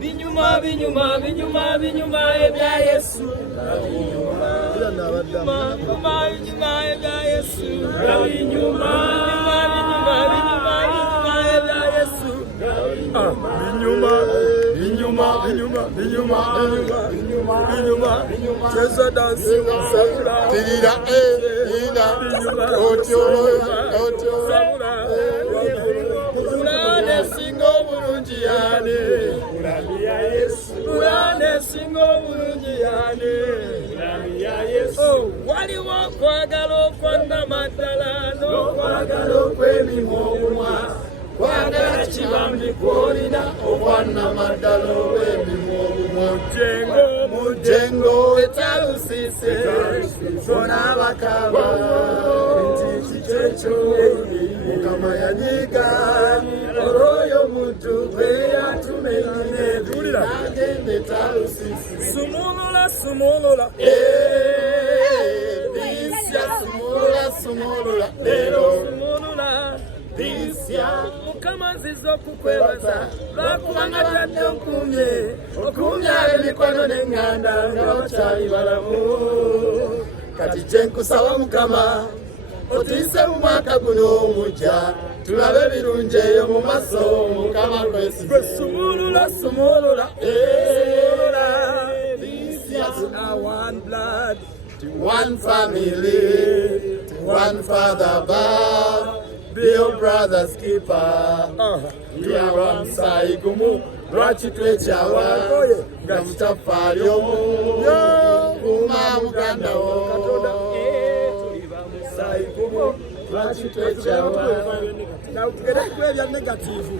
binyuma binyuma binyuma binyuma ebya Yesu binyuma binyuma ebya Yesu binyuma binyuma binyuma ebya Yesu binyuma binyuma binyuma binyuma cheza dansi sabura tirira ina otyo ulane singo burunjiyane ulania Yesu ulane singo burunjiyane ulania Yesu waliwo kwagala okwanna maddala n'okwagala okw'emimwa kwagala kibambi kwolina okwanna maddala okw'emimwa mujengo etalusise zona bakaba nti kikyekyo Mukama yanyiga olwoyo muntu gwe yatumenye agende talusise sumulula bisya sumulula lero bisya Mukama nziza okukwebaza lwakubanga tadde okumye ab'emikono n'eŋŋanda ng'okyali balamu kati kye nkusaba Mukama otiise mu mwaka guno omujja tulabe ebirungi eyo mu maaso Mukama kwesize sumulula one blood one family one father above be your brother's keeper yawa musayi gumu lwaki twekyawa nga mutaffaali omu kuuma muganda wo lwaki twekyawa tugere ku ebya negativu